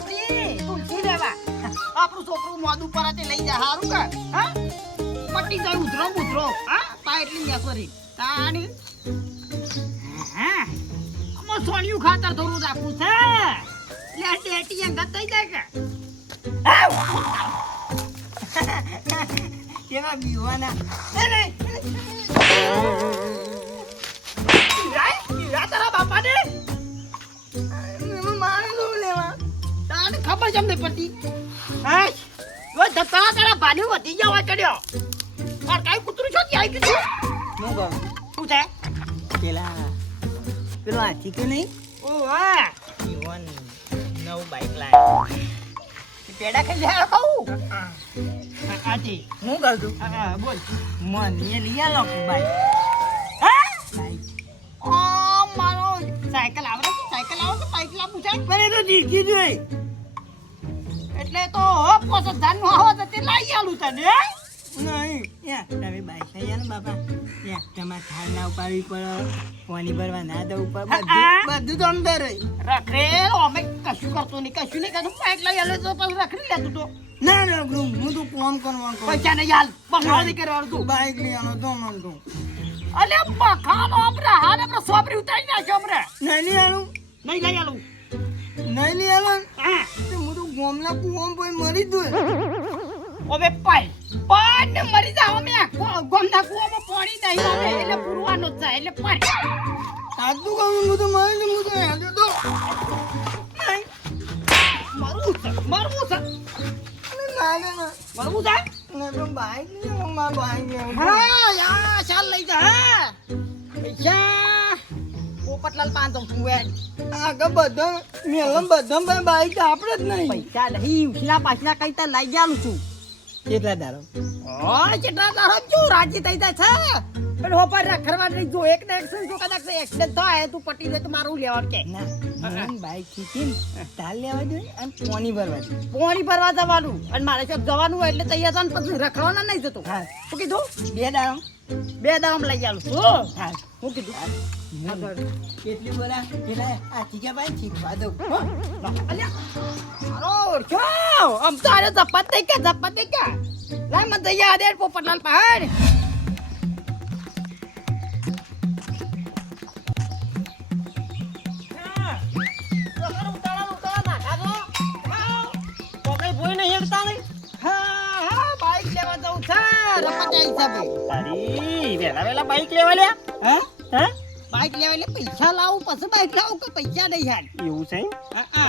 આપણી તુલસી લેવા આપણું છોકરું મોદું પર તે લઈ જા હારું કે હા પટ્ટી જાય ઉધરો હા પા એટલી નેસરી તાણી હા અમો સોનિયું ખાતર થોડું રાખવું છે લે ડેટી અંગત થઈ જાય કે કેવા બીવાના રા તારા બાપા ને ખબર જમ નહીં પડતી હા જો જતા તારા ભાની વધી ગયા હોય ચડ્યો માર કાઈ કૂતરું છો ત્યાં આવી ગયું હું કહું શું છે પેલો હાથી કે નહીં ઓ હા જીવન નવું બાઈક લાય પેડા ખાઈ જાય કહું આજી હું કહું છું હા બોલ મને લઈ આલો બાઈક હા બાઈક ઓ મારો સાયકલ આવે તો બાઈક લાવું છે મને તો જીતી જોઈ એટલે તો 5000 નું આવે તો તે લઈ આલું તને નહીં યા તમે બાઈક લઈ આલો બાપા યા તમાર થાળ ના ઉપાડી પડો પાણી ભરવા ના દઉં ઉપર બધું તો અંદર રખડેલો અમે કશું કરતો નહીં કશું નહીં કરતું બાઈક લઈ આલે તો પછી રખડી લેતું તો ના ના હું તો કોમ કરવા પૈસા નહીં હાલ બખાડો નહીં કરવાનું તું બાઈક લઈ આલો તો મન તો અલે બખાડો આપણે હાલ આપણે સોપરી ઉતારી નાખ્યો આપણે નહીં લઈ આલું નહીં લઈ આલું નહીં લઈ આલું હા હું તો ગોમના કુવામ પર મરી દઉં ઓબે પાન મરી જાવ મે ગોમના કુવામાં પાણી નહીં આવે એટલે પુરવાનો જ જાય એટલે પાન સાદું કહું હું તો મરી હું તો હેડો તો મરવું છે ના મરવું છે ના તો બાઈક નહીં માર બાઈક હા યા ચાલ લઈ જા હા પૈસા પોપટલાલ પાંચો ફુવેન આગળ બધા મેલમ બધા બાઈક આપણે જ નહીં પૈસા નહીં ઉછલા પાછલા કઈ તા લઈ જાલું છું કેટલા દારો કેટલા દારો જો રાજી થઈ જાય છે પણ હોપર રખડવા નહીં જો એક ને એક જો કદાચ એક્સિડન્ટ થાય તું પટી દે તો મારું લેવાનું કે ના બાઈક ખીચીને તાલ લેવા દે અને પાણી ભરવા જવાનું અને મારે ચોક જવાનું હોય એટલે તૈયાર થવાનું પછી રખડવાના નહીં જતો હા શું કીધું બે દામ લઈ આવું છું હા શું કીધું કેટલી બોલા પેલા આ ચીજા ભાઈ શીખવા દઉં આમ તારે ઝપત દઈ કે લાય મને દયા દે પોપટલાલ પહાડ બાઈક લેવા લે બાઈક લેવા લે પૈસા લાવું પછી બાઈક લાવું કે પૈસા નહીં યાર એવું છે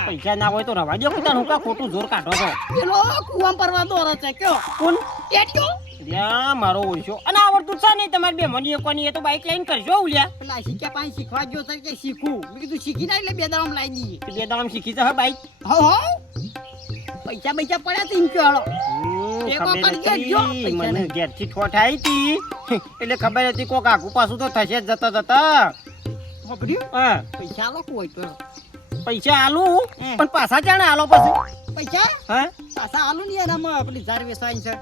પૈસા ના હોય તો રવા દે કુતા હું કા ખોટું જોર કાઢો છો પેલો કુવામ પરવા દોરો છે કયો કોણ ટેટ્યો લ્યા મારો ઓળશો અને આવડતું છે નહીં તમારે બે મની કોની એ તો બાઈક લઈને કરજો ઉલ્યા પેલા શીખ્યા પાંચ શીખવા જો છે કે શીખું મેં કીધું શીખી ના એટલે બે દામ લાવી દઈએ બે દામ શીખી છે બાઈક હો પૈસા પડ્યા તીન ચાલો મને ઘેરથી ઠોઠ આવી હતી એટલે ખબર હતી કોક આખું પાછું તો થશે જ જતા પૈસા આલો કોઈ તો પૈસા આલુ પણ પાછા ચાણે આલો પછી પૈસા હા પાછા આલુ ને એનામાં પેલી ઝાર વેસાઈ છે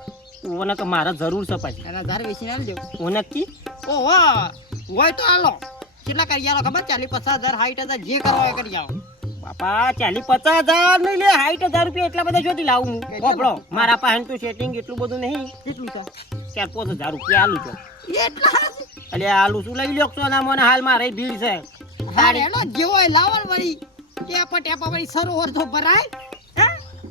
ઓને કે મારે જરૂર છે પછી એના ઝાર વેચીને આલજો ઓને કી ઓ વાહ હોય તો આલો કેટલા કરી આલો ખબર 40-50,000 60,000 જે કરવા એ કરી આવો બાપા 40-50,000 નહીં લે 60,000 રૂપિયા એટલા બધા જોતી લાવું હું બોપડો મારા પાસે તો સેટિંગ એટલું બધું નહીં કેટલું છે 4-5,000 રૂપિયા આલુ છો એટલા અલે આલુ શું લઈ લ્યો છો ના મને હાલ મારે ભીડ છે હારે નો જેવો લાવણ વળી ટેપા વળી સરોવર તો ભરાય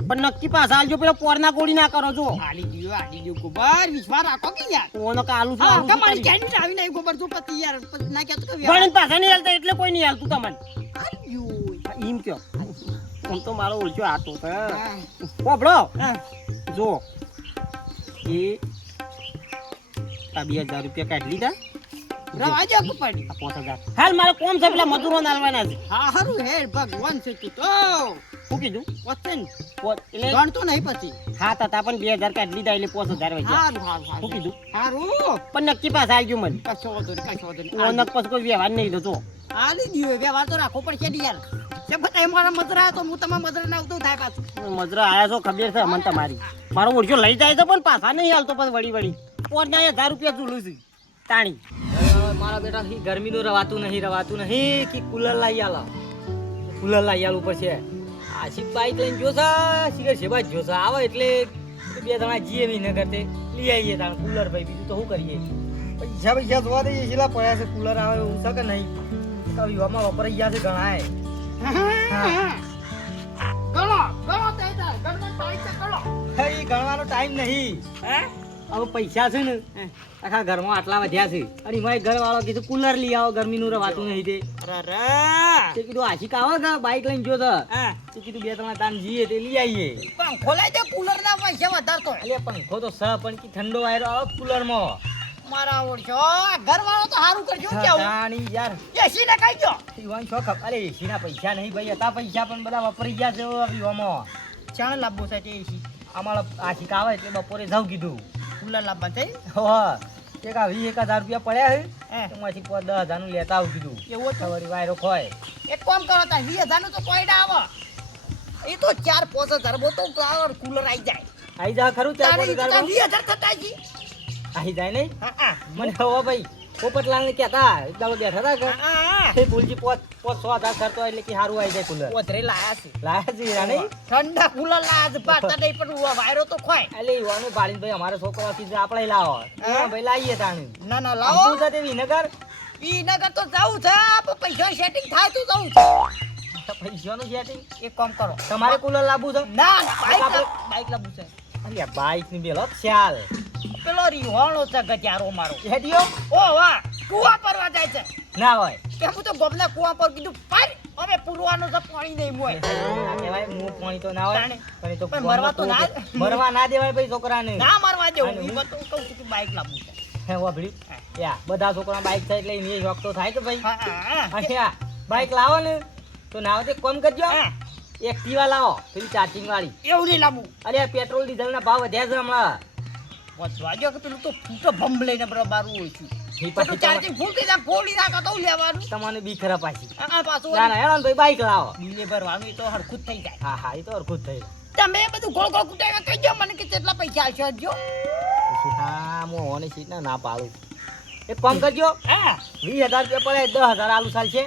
પણ નક્કી પાસ આલજો પેલો પોરના ગોળી ના કરો જો આલી ગયો ગોબર વિશ્વાસ રાખો કે યાર ઓનો કે આલુ શું કે મારી કેની આવી નહીં ગોબર જો પતિ યાર ના કે તો પણ પાછા નહીં હાલતા એટલે કોઈ નહીં હાલતું તમને ઈમ કયો આમ તો મારો ઓળખ્યો આટો છે બોબડો જો એ આ 2,000 રૂપિયા કાઢી લીધા રવાજો કો પડી 5,000 હાલ મારે કોમ છે પેલા મજૂરો નાલવાના છે હા હારું હે ભગવાન છે તું તો શું કીધું પોતન એટલે ગણતો નહીં પછી હા તા પણ 2,000 કાઢી લીધા એટલે 5,000 વજ્યા હારું શું કીધું હારું પણ નક્કી પાસ આવી ગયું મને કશો વધો ઓનક પછી કોઈ વ્યવહાર નહીં થતો આલી દીયો વ્યવહાર તો રાખો પડશે યાર કેમ કે મારા મજરા તો હું તમારા મજરા ના આવતો થાય પાછું મજરા આયા છો ખબર છે મને તમારી મારો ઓળખ્યો લઈ જાય તો પણ પાછા નહીં હાલતો પછી વળી 5,000 રૂપિયા ઝૂલું છે તાણી મારા બેટા ગરમીનું રવાતું નહીં કે કુલર લઈ આલો ઉપર છે આશિક બાઈક લઈને જોશે શિખર શેબા જોશે આવે એટલે બે જણા જીએ વિનગર તે લઈ આવીએ તાણ કુલર ભાઈ બીજું તો શું કરીએ પૈસા જોવા દઈએ છેલ્લા પડ્યા છે કુલર આવે એવું છે કે નહીં તો યુવામાં વપરાઈ ગયા છે ઘણા ગણવાનો ટાઈમ નહીં હવે પૈસા છે ને આખા ઘરમાં આટલા વધ્યા છે અને એમાં ઘર વાળો કીધું કુલર લઈ આવો ગરમીનું રવાતું નહીં તે કીધું આશિક આવો કે બાઈક લઈને જો તો કીધું બે ત્રણ તાન જઈએ તે લઈ આવીએ પંખો લઈ દે કુલર ના પૈસા વધારતો એટલે પંખો તો સ પણ કે ઠંડો વાયરો આવે કુલર માં મારા ઓળશો ઘર વાળો તો સારું કરજો કેવું યાર એસી ને કહી દો ઈવાન શોખ અરે એસી ના પૈસા નહીં ભાઈ હતા પૈસા પણ બધા વપરાઈ ગયા છે વિવામાં ચાણ લાવવો છે તે એસી અમારો આશિક આવે એટલે બપોરે જાવ કીધું કુલર લાવવા થઈ એક આ 20,000 રૂપિયા પડ્યા હે એમાંથી 10,000 નું લેતા આવું કીધું એવો તો વળી વાયરો ખોય એક કામ કરો તા 20,000 નું તો કોઈ ના આવે એ તો 4-5,000 બોતો કુલર આવી જાય આઈ જા ખરું 4-5,000 20,000 થતા જી આઈ જાય નહીં હા મને હવા ભાઈ પોપટલાલ ને કહેતા એકદમ બેઠા હતા કે ભૂલજી 500,000 ખર્ચો એટલે કે સારું આવી જાય કુલર ઓતરે લાયા છે નહીં ઠંડા કુલર લાયા છે પાતા નહીં પણ વાયરો તો ખોય એટલે યુવાનું ભાળીને ભાઈ અમારા છોકરા કીધું આપણે લાવો ભાઈ લાવીએ તાણી ના લાવો તું છે તે વિનગર વિનગર તો જાવું છે પણ પૈસા સેટિંગ થાય તો જાવું છે પૈસાનું સેટિંગ એક કામ કરો તમારે કુલર લાવવું છે ના બાઈક લાવવું છે અરે બાઈક ની બેલો ખ્યાલ પેલો રીહોણો છે ગજારો મારો હેડિયો ઓ વાહ કુવા પરવા જાય છે ના હોય કે હું તો ગોબના કુવા પર કીધું પર હવે પૂરવાનું છે પાણી નહીં મોય કહેવાય મું પાણી તો ના હોય પણ એ તો મરવા તો ના મરવા ના દેવાય ભાઈ છોકરાને ના મરવા દેવું હું તો કહું છું કે બાઈક લાવવું છે હે વાભળી યા બધા છોકરા બાઈક છે એટલે એની શોખ તો થાય કે ભાઈ અને આ બાઈક લાવો ને તો ના તે કોમ કરજો એક્ટિવા લાવો પેલી ચાર્જિંગ વાળી એવું નહીં લાવવું અરે પેટ્રોલ ડીઝલ ના ભાવ વધ્યા છે હમણાં વધવા જો કે પેલું તો ફૂટો ભમ લઈને બરાબર હોય છે એ પછી ચાર્જિંગ ફૂલ થઈ જાય ફોડી નાખો તો લેવાનું તમને બી ખરા પાછી પાછું ના ના હેડો ને ભાઈ બાઈક લાવો બિલે ભરવાનું એ તો હરખું જ થઈ જાય હા એ તો હરખું જ થઈ તમે બધું ગોળ ગોળ કુટાઈને કહીજો મને કે કેટલા પૈસા આવશે જો હા હું ઓની સીટ ના પાડું એક કામ કરજો 20,000 રૂપિયા પડે 10,000 આલુ સાલ છે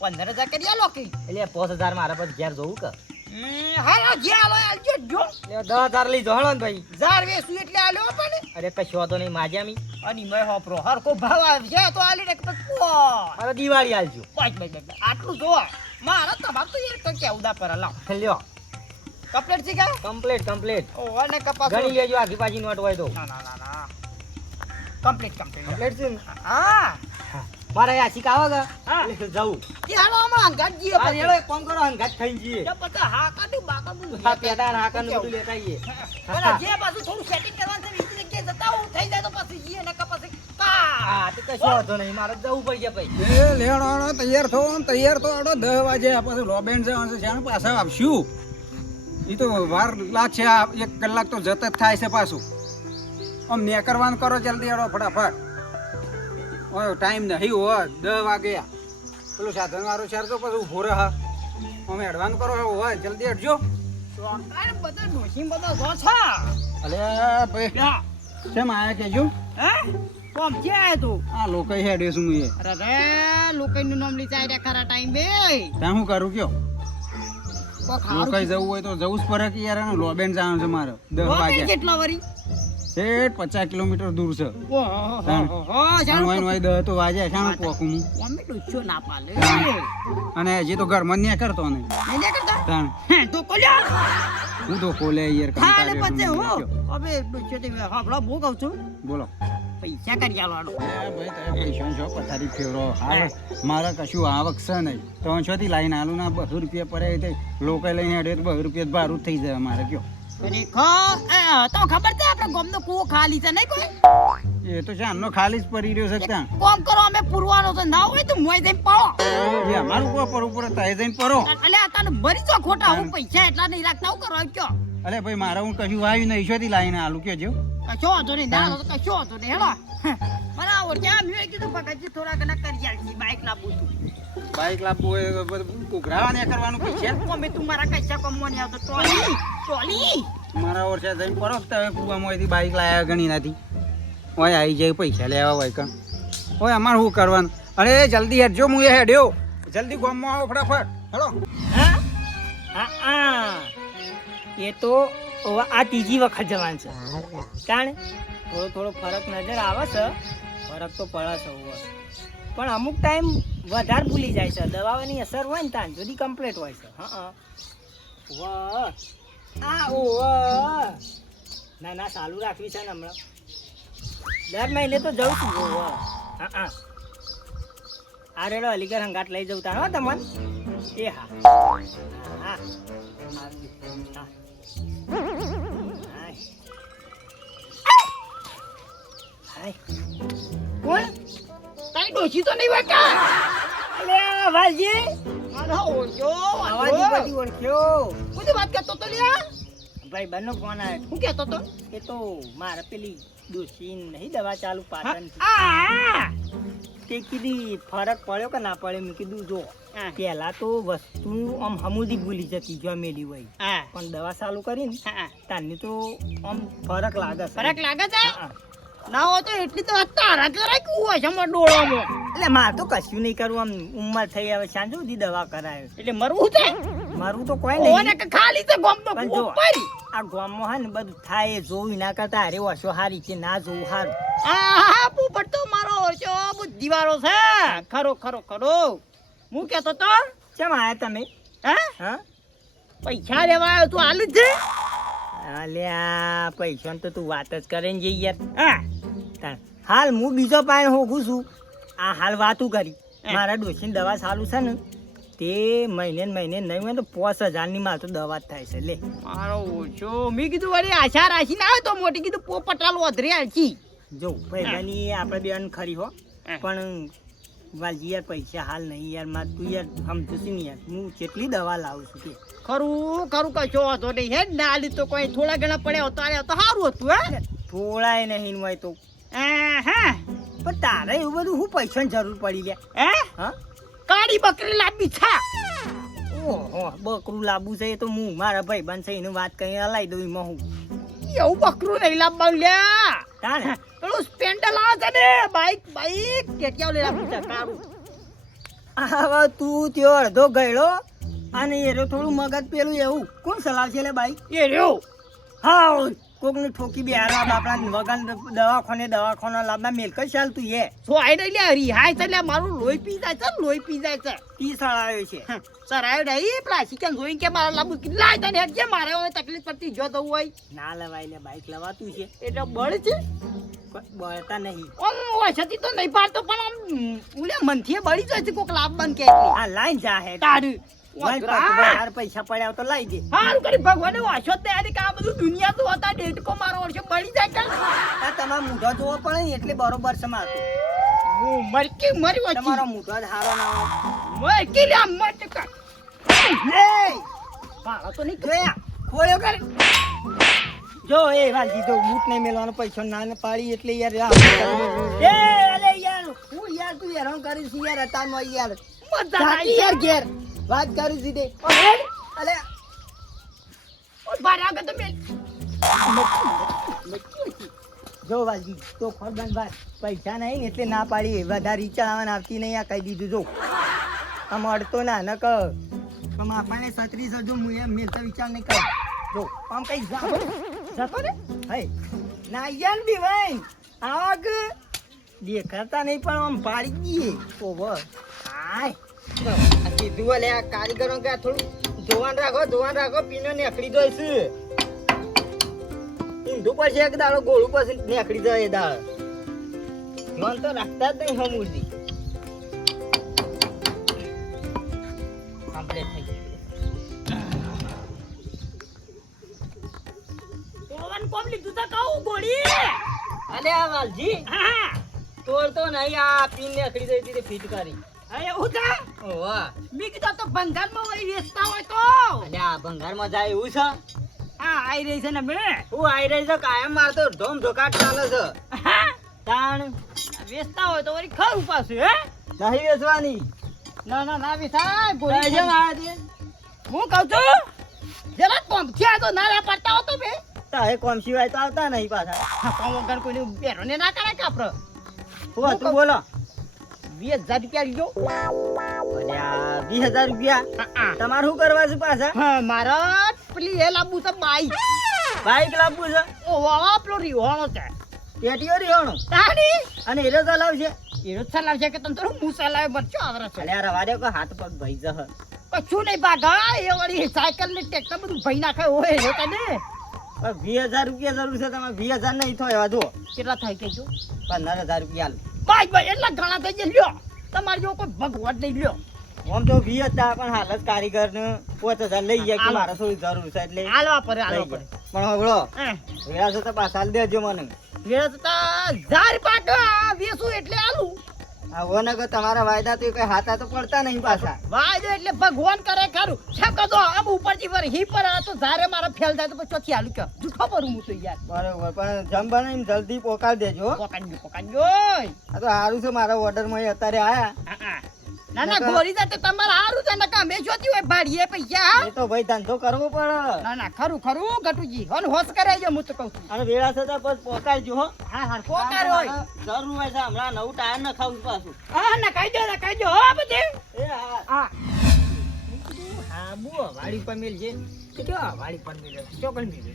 15,000 કરી આલો કે એટલે 5,000 મારા પછી ઘેર જોવું કે હા જે આલો આલજો જો એટલે 10,000 લઈ જવાનો ને ભાઈ ઝાર વેસું એટલે આલ્યો પણ અરે કશો વાંધો નહીં માજ્યામી અને મેં હોપરો હરકો ભાવ આવશે તો આલી ને પછી મારે દિવાળી આલજો આટલું જોવા મારા તમાર તો યાર તો કેવું દા પર લાવ લ્યો કમ્પ્લીટ છે કે કમ્પ્લીટ ઓ અને કપાસ ગણી લેજો આખી પાછી નોટ હોય તો ના કમ્પ્લીટ કમ્પ્લીટ છે ને હા મારે આ શીખાવો કે હા જવું કે હાલો હમણાં અંગાત જીએ આ હેડો એક કામ કરો અંગાત ખાઈ જઈએ કે પછી હા કાઢું બાકા બુ હા પેડા હાકા ને બધું લેતા આવીએ અને જે બાજુ થોડું સેટિંગ કરવાનું છે બીજી જગ્યાએ જતા હું થઈ જાય તો પછી જીએ ને કપાસ હા તો કશો વાંધો નહીં મારે જવું પડી જાય ભાઈ એ લેવાનો તૈયાર થો 10 વાગે પછી લોબેન જવાનું છે પાછા આવશું એ તો વાર લાગશે 1 કલાક તો જત જ થાય છે પાછું આમ ને કરવાનું કરો જલ્દી હેડો ફટાફટ ઓય ટાઈમ નહીં હો 10 વાગે પેલું સાધન વાળો ચાર તો પછી ઉભો રહે અમે હેડવાનું કરો હોય જલ્દી હેડજો અરે બધા ડોશી બધા જો છે અલે ભાઈ કેમ આયા કેજો હે કોમ છે આય તું આ લોકો હેડે શું એ અરે રે લોકોનું નામ લીધા રે ખરા ટાઈમ બે ત્યાં હું કરું કયો કો ખારું લોકો જવું હોય તો જવું જ પડે કે યાર લોબેન જવાનું છે મારે 10 વાગે કેટલા વરી શેઠ 50 કિલોમીટર દૂર છે ઓહો વાય દહ તો વાજે શાનું પોકું હું મમ્મી ડોચ્યો ના પાલે અને હજી તો ઘર માં ન્યા કરતો ને એને કરતા તાણ તો કોલ્યા હું તો કોલે યાર હા ને પછી કંટાળ્યો હો છું. હવે ડોચ્યો તે હાબળો બહુ કહું છું બોલો પૈસા કરી આલવાનો ભાઈ તમે પૈસા છો પથારી ફેરો હાલ મારે કશું આવક છે નહીં 300 થી લાઈન આલું ના 200 રૂપિયા પડે તે લોકો લઈને હેડે તો 200 રૂપિયા ભાડું જ થઈ જાય મારે કયો તો ખબર છે આપણે ગામનો કૂવો ખાલી છે નહીં કોઈ એ તો શામનો ખાલી જ પડી રહ્યો છે ત્યાં કોમ કરો અમે પૂરવાનો તો ના હોય તો મોય જઈને પાડો એ અમારું ઉપર ઉપર તાય જઈને પરો એટલે આ તને ભરી જો ખોટા હું પૈસા એટલા નહીં રાખતા હું કરવા કયો અરે ભાઈ મારે હું કશું વાવ્યું નહીં શોથી લાઈને આલું કેજો કશો હતો નહીં ના તો કશો હતો નહીં હેડો બરાબર ત્યાં મેં કીધું પકડજી થોડા ઘણા કરી આલજી બાઈક લાવવું તું બાઈક લાવવું હોય ઉઘરાવા ને કરવાનું પૈસા અમે તું મારા કશા કમવા નહીં આવતો ટોલી મારા ઓરછા જઈને પરખતા હવે કુવામાંથી બાઈક લાયા ગણી નથી ઓય આવી જાય પૈસા લેવા હોય કણ ઓય અમારે શું કરવાનું અરે જલ્દી હેડજો હું એ હેડ્યો જલ્દી ગામમાં આવો ફટાફટ હેલો એ તો હવે આ ત્રીજી વખત જવાનું છે કારણ થોડો ફરક નજર આવે છે, ફરક તો પડે છે હવે. પણ અમુક ટાઈમ વધારે ભૂલી જાય છે, દવાની અસર હોય ને ત્યાં સુધી કમ્પ્લીટ હોય છે. ના ના ચાલુ રાખવી છે ને હમણાં દર મહિને તો જઉં છું. આ રેડો અલીગઢ હંગાટ લઈ જવું તાર હો તમને. એ હા હા કોણ તારી ડોશી તો નહીં વાકા અલે વાલજી મારો ઓળખ્યો આવાજી બધી ઓળખ્યો. કોની વાત કરતો તો લ્યા ભાઈ બંને ફોન આવ્યો. હું કહેતો તો એ તો મારે પેલી ડોશી નહીં દવા ચાલુ પાટણ તે કીધી ફરક પડ્યો કે ના પડ્યો. મેં કીધું જો પેલા તો વસ્તુ આમ હમુદી ભૂલી જતી જો મેલી હોય, પણ દવા ચાલુ કરીને તારની તો આમ ફરક લાગે છે. ફરક લાગે છે ના હોય તો એટલી તો તારા કરાય કે હોય છે મારા ડોળામાં. એટલે મારે તો કશું નહીં કરવું, આમ ઉંમર થઈ આવે સાંજ સુધી દવા કરાય. એટલે મરવું છે મારું તો કોઈ ઓને નહીં, કે ખાલી છે ગોમનો પણ જો પડી આ ગામમાં હે ને બધું થાય એ જોવું ના કરતા અરે ઓછો હારી છે ના જોવું હારું. આ પોપટ તો મારો ઓછો બુદ્ધિવાળો છે. ખરો ખરો ખરો હું કહેતો તો કેમ આયા તમે? હા પૈસા લેવા આવ્યો તું હાલ જ છે. અલ્યા પૈસા તો તું વાત જ કરે ને જઈ યાર. હાલ હું બીજો પાણી હોગું છું. આ હાલ વાતું કરી મારા ડોશીની દવા ચાલુ છે ને તે મહિને નહીં હોય તો 5000 ની મારે તો દવા જ થાય છે. લે મારો ઓછો મેં કીધું વળી આશા રાખીને આવ્યો તો મોટી કીધું પોપટાલ વધરી આલકી. જો પૈસાની આપણે બેન ખરી હો, પણ વાલજી યાર પૈસા હાલ નહીં યાર. મારે તું યાર સમજુ છું ને યાર, હું કેટલી દવા લાવું છું કે ખરું ખરું કશો વાંધો નહીં હે ના આલી તો કોઈ થોડા ઘણા પડ્યા તો સારું હતું હે. થોડાય નહીં હોય તો હા પણ તારે એવું બધું હું પૈસાની જરૂર પડી લે. હે હા કાળી બકરી લાંબી છે. ઓહો બકરું લાવવું છે એ તો હું મારા ભાઈ બન છે એને વાત કરીને હલાઈ દઉં એમાં હું. એવું બકરું નહીં લાવવાનું લ્યા. તાણે પેલું સ્પેન્ડલ આવે છે ને બાઈક કેટિયાઓ લઈ લાવવું છે કારું. હવે તું ત્યો અડધો ગયડો અને એરો થોડું મગજ પેલું એવું કોણ ચલાવશે લે બાઈક? એ રહ્યો હા કોકને ઠોકી બે હારા બાપડા વગન દવાખાના લાવના મેલ કઈ ચાલ તું એ સો આઈ નહીં લ્યા રિહાય છે લ્યા મારું લોહી પી જાય છે લોહી પી જાય છે. 30 આવ્યો છે. સર આવ્યો નહીં પેલા શિકન જોઈને કે મારા લાંબુ કેટલા તને હેડજે મારે હવે તકલીફ પડતી જો તો હોય ના લવાય લે બાઈક લવાતું છે એટલે બળ છે બળતા નહીં. ઓમ ઓછતી તો નહીં પાડતો પણ આમ ઉલે મનથી બળી જાય છે કોક લાભ બન કે આ લાઈન જા હે તારું તાર પૈસા પડ્યા તો લઈ દે. હારું કરી ભગવાને વાસો તૈયારી કે આ બધું દુનિયા તો હતા ડેટકો મારો વર્ષે બળી જાય કે આ તમારા મૂઢો જોવો પડે ને એટલે બરોબર છે મારું. હું મરકી મરી વાચી તમારો મૂઢો જ હારો ના હોય. મરકી લે મત કા એ પાળો તો નહીં જોયા ખોળ્યો કર જો એ વાલજી જો બૂટ નહીં મેલવાનો પૈસા ના પાડી એટલે યાર એ અરે યાર હું યાર તું હેરાન કરીશ યાર અતારમાં યાર મજા જાતી યાર ઘેર વાત કરી સીધે અલે બાર આગળ તો મેલ જો વાલજી તો ખોરબન ભાઈ પૈસા નહીં ને એટલે ના પાડી વધારે ચડાવવાના આવતી નહીં આ કહી દીધું જો આમ અડતો ના ન કર આમ આપણને 36 હજુ હું એમ મેલતા વિચાર નહીં કર જો આમ કઈ જતો ને હે ના યાર બી ભાઈ આગ દેખાતા નહીં પણ આમ પાડી દઈએ ઓવર હાય આ કીધું લે આ કારીગરો કે થોડું જોવાન રાખો પીનો નેકડી જાય છે ઊંધું પછી એક દાડો ગોળું પછી નેકડી જાય એ દાડો મન તો રાખતા જ નહીં હમુરજી કમ્પ્લીટ થઈ ગયું ઓવન કોમ લીધું તો કહું ગોળી અલે આ વાલજી હા તોડતો નહીં આ પીન નેકડી જાય હતી તે ફીટ કરી હા એવું છે ઓવા મેં કીધું તો ભંગારમાં વળી વેચતા હોય તો અલે આ ભંગારમાં જાય એવું છે હા આઈ રહી છે ને બે હું આઈ રહી છે કાયમ મારતો ધોમ ધોકાટ ચાલે છે તાણ વેચતા હોય તો વળી ખરું પાછું હે નહીં વેચવાની ના વેચાય ગોળી કઈ જણ આયા છે હું કહું છું જરા કોમ થયા તો ના પડતા હો તો બે તારે કોમ સિવાય તો આવતા નહીં પાછા કોમ વગર કોઈને બેરો ને ના કરે કાપરો હું હતું બોલો 20,000 રૂપિયા લીધો. અલ્યા 20,000 રૂપિયા હા, તમારે શું કરવા છે પાછા હા. મારા પેલી એ લાવવું છે બાઈક. બાઈક લાવવું છે ઓહો, પેલો રિહોણો છે. પેટીઓ રીહોણું તાડી. અને હીરો ચલાવશે એનો ચલાવશે કે તને થોડું હું ચલાવે બચ્ચો આવરે છે. અલ્યા રવા દે કોઈ હાથ પગ ભાઈ જહ કશું નહીં બાધા, એ વળી સાયકલ ને ટ્રેક્ટર બધું ભઈ નાખે હોય એ તને. 20,000 રૂપિયા જરૂર છે તમારે 20,000 નહીં થાય એવા જો કેટલા થાય કેજો? 15,000 રૂપિયા બાઈક ભાઈ એટલા ઘણા થઈ ગયા. લ્યો તમારે જો કોઈ ભગવાન નહીં. લ્યો આમ તો 20 હતા પણ હાલ જ કારીગર ને 5,000 લઈ ગયા કે હાલો. મારે થોડી જરૂર છે એટલે હાલવા પડે, હાલવા લઈ પડે. ગયા. પણ હવળો હે, વેળા છે તો પાછા આલી દેજો મને વેળા થતા 1000 પાટવા વેસું એટલે આલું. આવો ને કે તમારા વાયદા તો કઈ હાથા તો પડતા નહીં પાછા વાયદો એટલે ભગવાન કરે ખરું. છે કદો આમ ઉપરથી પર હી પર આ તો ધારે મારા ફેલ થાય તો પછી ચોથી આલું કે જૂઠો પરું હું તો યાર. બરોબર પણ જમ બનાવીને જલ્દી પોકાડી દેજો હો. પકડજો. આ તો સારું છે મારા ઓર્ડર માં અત્યારે આયા ના ના ગોરી જાતે તમારે હારું છે. નકા અમે જોતી હોય ભાડીએ પૈસા. એ તો ભાઈ ધંધો કરવો પડે ના ના ખરું ખરું ગટુજી હન હોશ કરાવજો હું તો કહું છું. અને વેળા છે તો પછી પોકાડજો હો હા હા પોકાર હોય. જરૂર હોય છે હમણાં નવું ટાયર ન ખાવું પાછું હા ના કહી દો હો બધે. એ હા હા હા બુ વાડી પર મેલ છે કે જો વાડી પર મેલ ચોકલ મેલ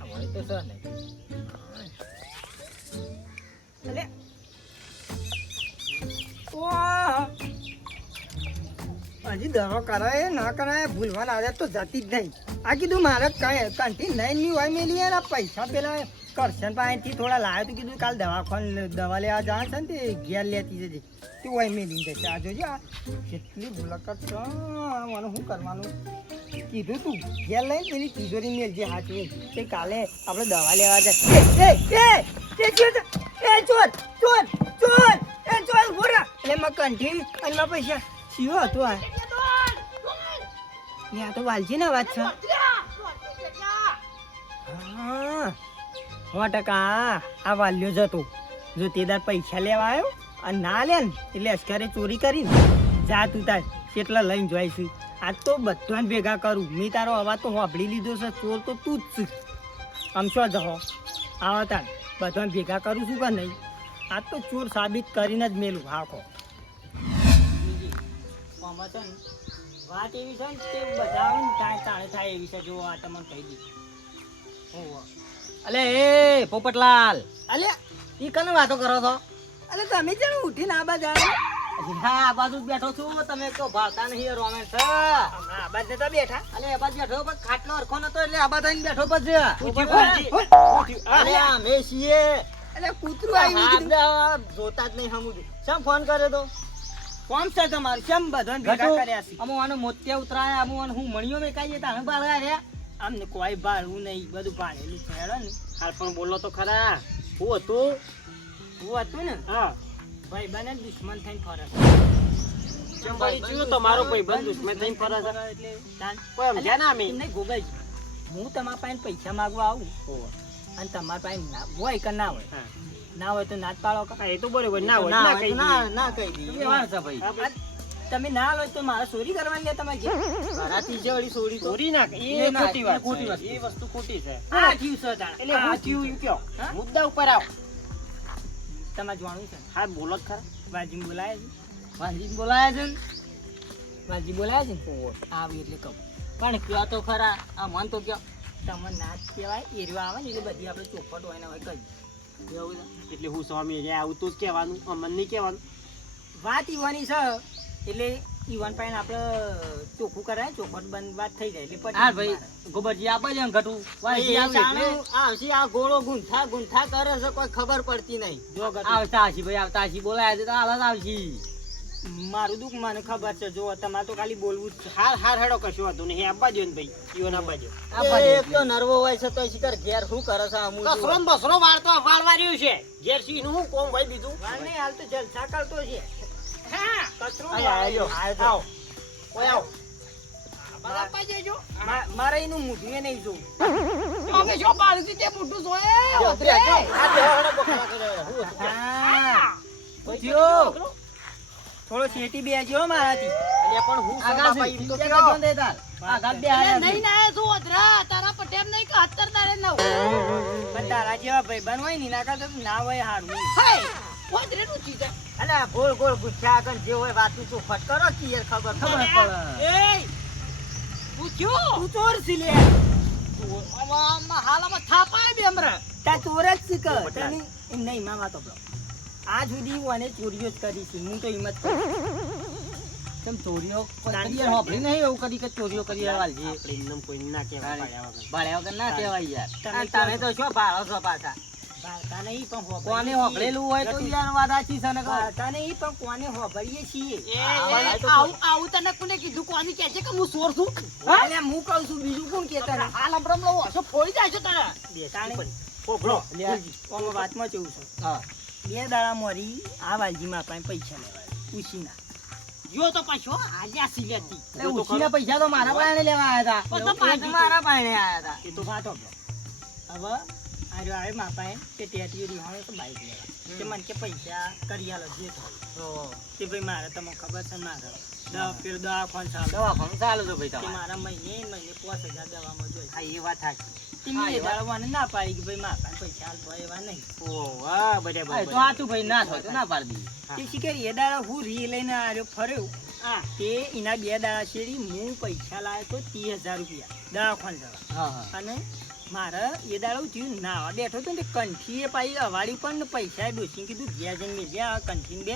આ વાડી તો સર નહીં. અલે ઓહ હજી દવા કરાય ના કરાય ભૂલવાના આદત તો જતી જ નહીં. આ કીધું મારે કઈ કંઠી નહીં ની હોય મેલી યાર. આ પૈસા પેલા કરશન પાસેથી થોડા લાવ્યો તો કીધું કાલ દવા લેવા જાય છે ને તે ઘેર લેતી જજે તે હોય મેલી જશે. આ જોજે આ કેટલી મુલાકાત છે. મને શું કરવાનું કીધું તું ઘેર લઈને પેલી તિજોરી મેલજે હાચવી તે કાલે આપણે દવા લેવા જાય. ચોર ચોર ચોર એ ચોર ભોરા એટલે માં કંઠી અને માં પૈસા શિવો હતું આ ને આ તો વાલજી ના વાત છે. હા 100% આ વાલ્યો જ હતો. જો તે દાર પૈસા લેવા આવ્યો અને ના લે ને એટલે અસ્કરે ચોરી કરીને જા તું તાર કેટલા લઈને જોઈશું. આજ તો બધાને ભેગા કરું. મેં તારો અવાજ તો સાંભળી લીધો છે. ચોર તો તું જ છે. આમ શું જહો આવો તાર બધાને ભેગા કરું છું કે નહીં. આજ તો ચોર સાબિત કરીને જ મેલું. હા કહો વાત એવી છે ને તે બધા આવે ને તાણે થાય એવી છે. જો આ તમને કહી દીધું. અલે એ પોપટલાલ અલે ઈ કને વાતો કરો છો અલે તમે જેને ઉઠીને આ બાજુ આવ્યા. હા આ બાજુ જ બેઠો છું તમે તો ભાવતા નહીં રોમેન્સ હમણાં આ બાજુ નતા બેઠા. અલે આ બાજુ બેઠો પણ ખાટલો હરખો નતો એટલે આ બાજુ આવીને બેઠો પછી અલે આ મેસીએ અલે કૂતરું આવ્યું કીધું. જોતા જ નહીં હમું શેમ ફોન કર્યો તો કોમ છે તમારે કેમ બધાને ભેગા કર્યા છે? અમુ આનો મોતિયા ઉતરાય અમુ આનો હું મણીઓ મેકાઈએ તાણે બાળા રે અમને કોઈ ભાડું નહીં બધું ભાડેલું છે. હેડો ને હાલ પણ બોલો તો ખરા હું હતું હું હતું ને હા ભાઈ બને દુશ્મન થઈને ફરે તમારો ભાઈબંધ દુશ્મન થઈને ફરે છે એટલે તાન કોઈ સમજ્યા ના અમે નહીં ગોગાઈ હું તમારા પાસે પૈસા માંગવા આવું અને તમારા પાસે ના હોય કે ના હોય ના હોય તો નાચ પાડો કે એ તો બરોબર ના હોય ના કહી ના કહી દીધી વાત છે ભાઈ તમે ના લો તો મારે ચોરી કરવાની લે તમારે ઘેર. ઘરાતી છે વળી ચોરી તો ચોરી ના એ ખોટી વાત છે એ વસ્તુ ખોટી છે આ થયું છે તાણ. એટલે હું થયું ઈ કયો હા? મુદ્દા ઉપર આવો તમારે જોવાનું છે ને? હા બોલો જ ખરા વાજી બોલાય છે વાંજી બોલાયા છે ને વાજી બોલાય છે ને આવી એટલે કહું પણ કયો તો ખરા આ મન તો કયો તમને નાચ કહેવાય એરવા આવે ને એટલે બધી આપણે ચોખવટ હોય ને હોય કઈ એવું છે એટલે હું સ્વામી એટલે આવું તો જ કહેવાનું અમન નહીં કહેવાનું વાત ઈવાની છે એટલે ઈવાન પાસે આપણે ચોખ્ખું કરાય ચોખવટ બંધ વાત થઈ જાય એટલે પછી હા ભાઈ ગોબરજી આપે છે ઘટું વાંજી આવે એટલે આ ગોળો ગુંથા ગુંથા કરે છે કોઈ ખબર પડતી નહીં જો ગટુ. આવતા હશી ભાઈ આવતા હશી બોલાયા છે તો હાલ જ આવશી મારું દુઃખ મને ખબર છે. જો તમારે તો ખાલી બોલવું જ છે. હાર હાર હેડો કશું હતું નહીં આપવા જો ને ભાઈ ઈવન આપવા જો એક તો નર્વો હોય છે તો શિકાર ઘેર શું કરે છે અમુ કસરો ને બસરો વાળતો વાળવા રહ્યું છે ઘેર સી નું શું કોમ ભાઈ બીજું વાર નહીં હાલ તો જલસા કરતો છે. હા કચરો આયો આવો ઓય આવો બાપા જેજો મારે એનું મુઢું નહીં જોવું. અમે શું પાડું તે મોટું જોયે થોડો શેટી બેજો મારાથી પણ હું આગા ભાઈ છે. તો આગા કેવો જોન દે તાર. આગા બે આયા છે. પણ તારા જેવા ભાઈબંધ હોય ને એના કરતા ના હોય હારું. અલ્યા ગોળ ગોળ ગુચ્છા આગળ જે હોય વાતનું ચોખવટ કરો ક્લિયર ખબર પડે. એ પૂછ્યું તું ચોર છી લે. આમાં હાલમાં થાપાય બે હમણાં. તા ચોર જ છી કે તને એમ નહીં મામા તો પેલો આજ સુધી હું આને ચોરીઓ જ કરી છે. હું તો હિંમત કરું. કેમ ચોરીઓ કરીએ હોભળી નહીં એવું કરી કે ચોરીઓ કરી વાલજી આપણે એમનેમ કોઈને ના કહેવાય પાડ્યા વગર. ભાડ્યા વગર ના કહેવાય યાર. તમે તને તો શું ભાળો છો પાછા બાળકા નહીં પણ હોભળીએ કોને છીએ. હોભળેલું હોય તો યાર વાત સાચી છે ને કહો. બાળકા નહીં પણ કોને હોભળીએ છીએ. આવું તને કોને કીધું કોની કહે છે કે હું ચોર છું અલ્યા હું કહું છું બીજું કોણ કહેતા નહીં. હાલ હમણાં લો હશો ફોડી જાય છે તારા બેસાડે. હોભળો. આમાં વાતમાં કેવું છે હા 2 દાડા મોરી આ વાલજીમાં આપણે પૈસા લેવાય ઉછીના. જો તો પાછો આજે આ સિલેટી એ ઉછીના પૈસા તો મારા પાસે લેવા આવ્યા હતા પાછા મારા પાસે આવ્યા હતા એ તો વાત હોભળો. હવે આર્યો આવે માપાએ કે ટેટીઓ રીહાણો તો બાઈક લેવા. કે મને કે પૈસા કરી આલો જે થાય. કે ભાઈ મારે તમને ખબર છે ને મારે પેલો દવાખાનું ચાલે. દવાખાનું ચાલુ છે ભાઈ કે તમારે મારા મહિને 5,000 દવામાં જોઈએ. હા એ વાત સાચી તે મેં એ દાડો મને ના પાડી કે ભાઈ મારા પાસે પૈસા હાલતો એવા નહીં. હા, તો સાચું ભાઈ ના થાય તો ના પાડી તે શીખર એ દાડો હું રી લઈને આવ્યો ફર્યો. તે એના 2 દાડા શેરી હું પૈસા લાવ્યો તો 30,000 રૂપિયા દવાખાને જવા. હા અને મારે એ દાડો થયું નાવા બેઠો હતો ને તે કંઠીએ પાઈ અવાડી પણ ને પૈસા ડોસીને કીધું ઘેર જઈને મેલ્યા કંઠીને બે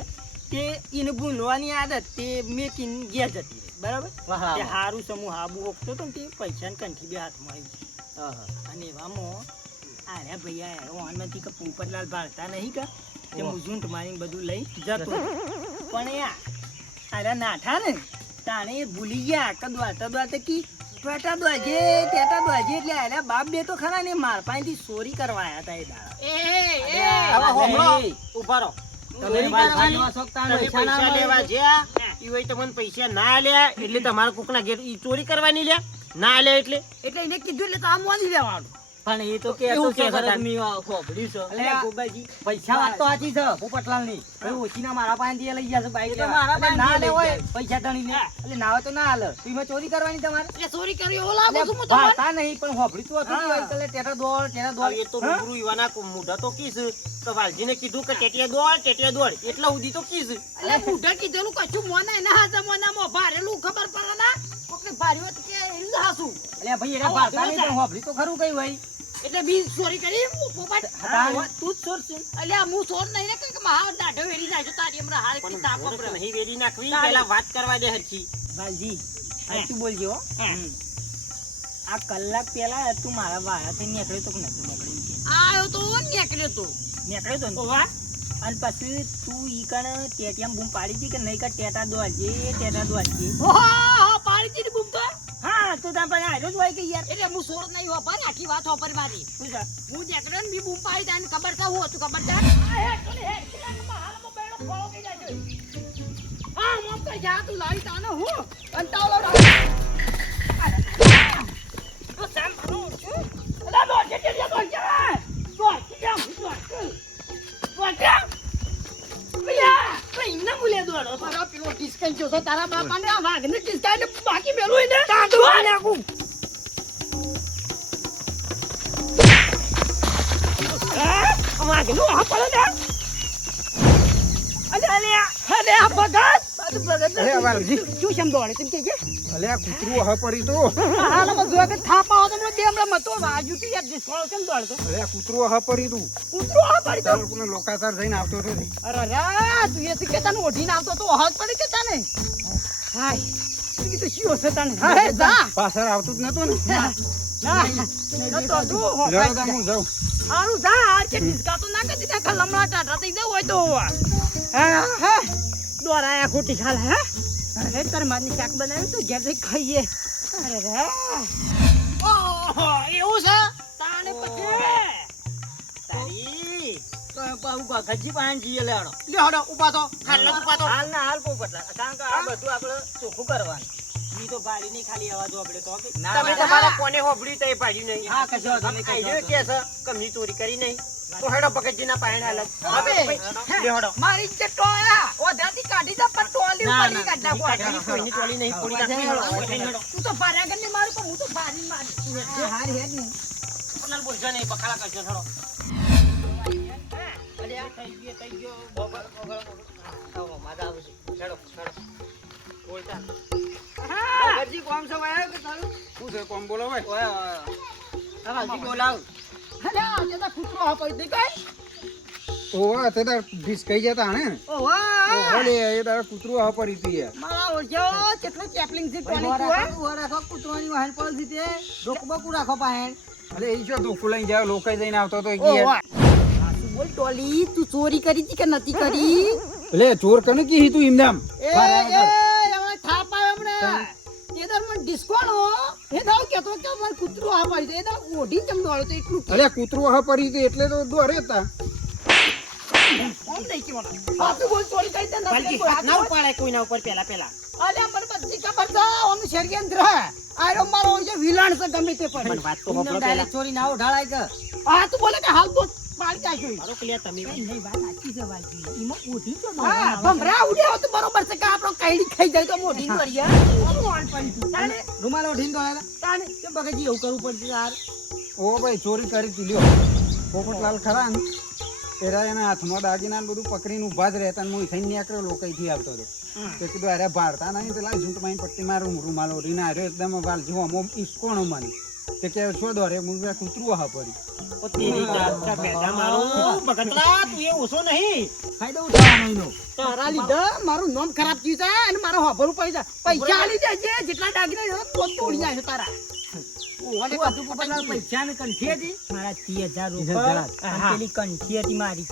તે એને ભૂલવાની આદત તે મેકીને ઘેર જતી રહી બરાબર. તે હારું સમૂહ હાબુ હોકતો હતો ને તે પૈસા ને કંઠી બે હાથમાં આવી. અને એવામાં આર્યા ભૈયા ઓનમાંથી કે પોપટલાલ ભાળતા નહીં કે તે મુઝૂંટ મારીને બધું લઈ જતો. પણ એ આર્યા નાઠા ને તાણે એ ભૂલી ગયા કે દ્વારતા કી ટેટા દોજે એટલે આર્યા બાપ બે તો ખરા ને માર પાસેથી ચોરી કરવા આયા હતા એ દાડા. હવે હોભળો. ઉભા રહો. ચોરી કરવાનો શોખ તાનો તમે પૈસા ના પૈસા મળે. લેવા જ્યાં ઈ હોય તમને પૈસા ના આલ્યા એટલે તમારા કોકના ઘેર ઈ ચોરી કરવાની લ્યા ના આલ્યા એટલે એને કીધું એટલે તો આમ વાંધી લેવાનું પણ એ તો કે એવું તો કે ખરા છે મી ખોબડ્યું છે અલ્યા ગોબાજી પૈસા વાત તો સાચી છે પોપટલાલ ની ભાઈ ઓછીના મારા પાસેથી લઈ ગયા છે બાઈક એ તો મારા લેવા. એટલે ના પાસેથી લેવો લઈ હોય જાય. પૈસા ધણીને એટલે ના હોય તો ના હાલે તો એમાં ચોરી કરવાની તમારે એટલે ચોરી કરી એવો લાગુ છું હું એટલે તમને વાર્તા નહીં પણ હોભળી તો હતું હા. એટલે ટેટા દોડ એ તો રૂબરૂ ઈવાના મોઢા તો કીસ કે વાલજીને કીધું કે ટેટિયા દોડ એટલા સુધી તો કીસ. એટલે બુઢા કીધેલું કશું મોના એના હાથે મોનામાં ભારેલું ખબર પડે ના કોકને ભારી હોત કે એનું જ હાસું એટલે ભાઈ એને વાર્તા નહીં પણ હોભળી તો ખરું કઈ ભાઈ એટલે બી ચોરી કરી પોપટ હા, તું જ ચોર છે. એટલે હું ચોર નહીં ને કે મહા દાઢો વેરી જાય છે તારી હમણાં હાલ પણ તાપ ચોર પકડે. નહીં વેરી નાખવી તારી. પહેલા વાત કરવા દે હરખી. વાલજી સાચું બોલજો હો. આ કલાક પહેલા તું મારા વાળાથી નીકળ્યો તો કે નતો નીકળ્યો? આયો તો નીકળ્યો તો નીકળ્યો તો ને? અને પછી તું ઈ કણ ટેટિયામ બૂમ પાડી હતી કે નહીં કે ટેટા દોડજે ઓહો પાડી દીધી બૂમ તો હા તો તાર પાસે આયરો જ હોય કે યાર. એટલે હું ચોર નહીં વાપર આખી વાત વાપર મારી શું છે? હું નીકળ્યો ને બી બૂમ પાડી તાને ખબર છે હું હતું ખબર છે આ હે કોને હે કિલામાં હાલમાં બેડો ફોળો થઈ જાય છે હા મોમ તો જા તું લાવી તાને હું કંટાળો તો સામ ભરું છું અલા નો જે તો તારા પેલો ડિસ્કાઉન્ટ જોતો તારા બાપાને આ વાઘને ડિસ્કાઉન્ટ બાકી મેલું એને તાંડવા નાખું વાઘનું આ પડે ને અલે આ ભગત અરે વાલજી શું સમજાવડે તેમ કે અલે આ કૂતરું હ પડી તું હાલમાં જો કે થાપા આવો તો બે હમણાં મતો વાજુ તું યાર ડિસ્કાઉન્ટ કેમ દોડતો અરે આ કૂતરું હ પડી તું કૂતરો આ પડી તો તારો કોને લોકાચાર થઈને આવતો હતો ને. અરે રા તું એ કે તને ઓઢીને આવતો તો હાથ પડી કે તને હાય તું કીધું શી હશે તને હાય જા પાછળ આવતું જ નતું ને ના તો તું જરા તા હું જાઉં હારું જા આ કે ડિસ્કા તો ના કરી દે ખાલ હમણાં ટાટા થઈ જાય હોય તો હા હા દોરાયા ખોટી ખાલ હે અરે તાર માની શાક બનાવ્યું તો ઘેર જઈ ખાઈએ અરે રે ઓહો એવું છે તાણે પછી તારી ગજી પાણી જઈએ લેવાનો લ્યો હડો ઉભા તો ખાટલા જ ઉભા તો. હાલ ના હાલ પોપટલાલ કારણ કે આ બધું આપણે ચોખ્ખું કરવાનું ઈ તો બાળી નહીં ખાલી આવા જો આપણે તો કે. ના, તમે ના. તમારા કોને હોભળ્યું તો એ પાડ્યું નહીં. હા, કશો વાંધો નહીં, કશો આઈ રહ્યો વાંધો કે છે કે મેં ચોરી કરી નહીં તો હેડો પકડજીના પાયણે હાલ જ. હવે, હવે ભાઈ, લ્યો હડો. મારી ઇજ્જત ટોળા ઓધાથી કાઢી દે પણ ટોળી ના, ઉપર ના, નહીં કાઢ નાખો. કાઢી કોઈની ટોળી નહીં, ફોડી નાખવી. હેડો, હેડો. તું તો ભાર્યા ગર નહીં મારું પણ હું તો ભારી મારી હાર હેડ નહીં પકડનાર બોલજો નહીં, બખાડા કરજો, હેડો. થઈ ગયો બોગર બોગર આવો માજા આવું છે હેડો બોલતા હા ગજી કોમ છે ભાઈ કે તારું શું છે કોમ બોલો ભાઈ ઓય ઓય ગજી બોલાવ અરે આજે તો કૂતરો હપાઈ દે કઈ ઓવા તે તાર ડીશ કઈ જતા ને ઓ વાહ ઓલે એ તાર કૂતરું આ પડી હતી યાર મારા ઓળજો કેટલું ચેપલિંગ છે કોની તું રાખો કૂતરાની વાહન પર દીધે ડોકબકુ રાખો પાહેણ અરે એ જો ધોકું લઈને જાય લોકાઈ જઈને આવતો તો ઓ વાહ બોલ ટોલી તું ચોરી કરી હતી કે નથી કરી એટલે ચોર કને કી તું ઇમદામ એ હવે થાપ આવે હમણાં તેદર મને ડિસ્કોનો એ દાવ કેતો કે મને કૂતરો હપાઈ દે એ દાવ ઓઢી ચમ દોડ્યો તો એટલું અરે કૂતરું આ પડી હતી એટલે તો દોરે હતા કોમ નહીં કે મને હા તું બોલ ચોરી કરી દે બલકી હાથ ના ઉપાડે કોઈના ઉપર પેલા અલે મને બધી ખબર છે ઓનું ષડયંત્ર આરો મારો જે વિલાણ છે ગમે તે પણ મને વાત તો હોપરો પેલા ચોરી ના ઉઠાળાય કે હા તું બોલે કે હાલ તો પાડી જાશું મારો ક્લિયર તમે નહીં વાત સાચી છે વાજી ઈમાં ઓઢી તો હા ભમરા ઉડ્યો તો બરોબર છે કે આપણો કઈડી ખાઈ જાય તો મોઢી દોરિયા ઓન પડી તું તાને રૂમાલ ઓઢીને દોડેલા તાને કે બગજી એવું કરવું પડશે યાર ઓ ભાઈ ચોરી કરી હતી લ્યો પોપટલાલ ખરા ને એરા એના હાથમાં દાગીના ને બધું પકડીને ઊભા જ રહેતા ને હું થઈને નીકળ્યો લોકાઈથી આવતો હતો તો કીધું અરે ભારતા નહીં તો લાઈ ઝૂંટ મારી પટ્ટી મારું રૂમાલ ઓઢીને આવ્યો એકદમ વાલ જો અમો ઈસકોણો મને તે કે છો દોરે હું કૂતરું હા પડી ઓ તેરી જાતના પેદા મારું બગતરા તું એ ઓછો નહીં ફાયદો ઉઠાવવાનો એનો તારા લીધે મારું નામ ખરાબ થયું છે અને મારો હોભરું પડી જાય પૈસા આલી દેજે જેટલા દાગીના હોય તો તોડી જાય તારા ઓને કતું પોપટલાલ પૈસા ને કંઠી હતી મારા 30,000 30,000. રૂપિયા પેલી કંઠી હતી મારી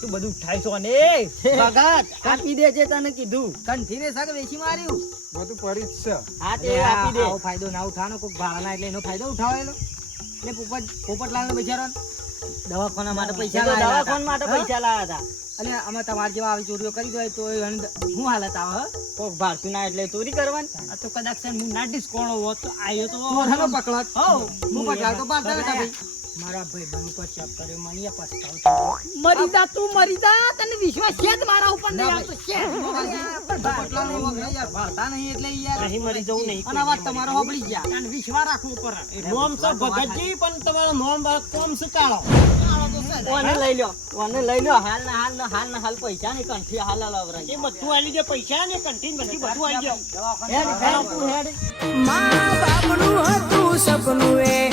તું બધું ઉઠાઈશો ને ભગત આપી દેજે તને કીધું કંઠી ને સાક વેચી માર્યું બધું પડી જ છે હા તે આપી દે આવો ફાયદો ના ઉઠાવવાનો કોક ભાડાના એટલે એનો ફાયદો ઉઠાવેલો એટલે પોપટલાલ નો બિચારો દવાખાના માટે પૈસા લાવ્યા હતા. દવાખાના માટે પૈસા લાવ્યા હતા એટલે અમે તમારા જેવા આવી ચોરીઓ કરી દો તો હું હાલત આવે કોક ભારતું ના એટલે ચોરી કરવાની આ તો કદાચ છે હું ના ડિસ્કોણો હોત તો આયો તો ચોરાનો પકડત હો હું પકડાવ તો બાર હતા ભાઈ મારા ભાઈ બન પર ચાપ કર્યો મને પસ્તાવ થયો મરી જા તું મરી જા તને વિશ્વાસ છે જ મારા ઉપર નહીં આવતો છે પોપટલાલ નો વગર યાર ભારતા નહીં એટલે યાર નહીં મરી જવું નહીં અને આ વાત તમારો હોબળી ગયા તને વિશ્વાસ રાખવો ઉપર નોમ તો ભગતજી પણ તમારો નોમ કોમ શું કાળો ઓને લઈ લ્યો હાલ ના હાલ પૈસા ની કંઠી હાલ લાવરાય એ બધું આલી દે પૈસા ને કંઠી ને બધું આલી દે હેડ તું હેડ મા બાપનું હતું સપનું એ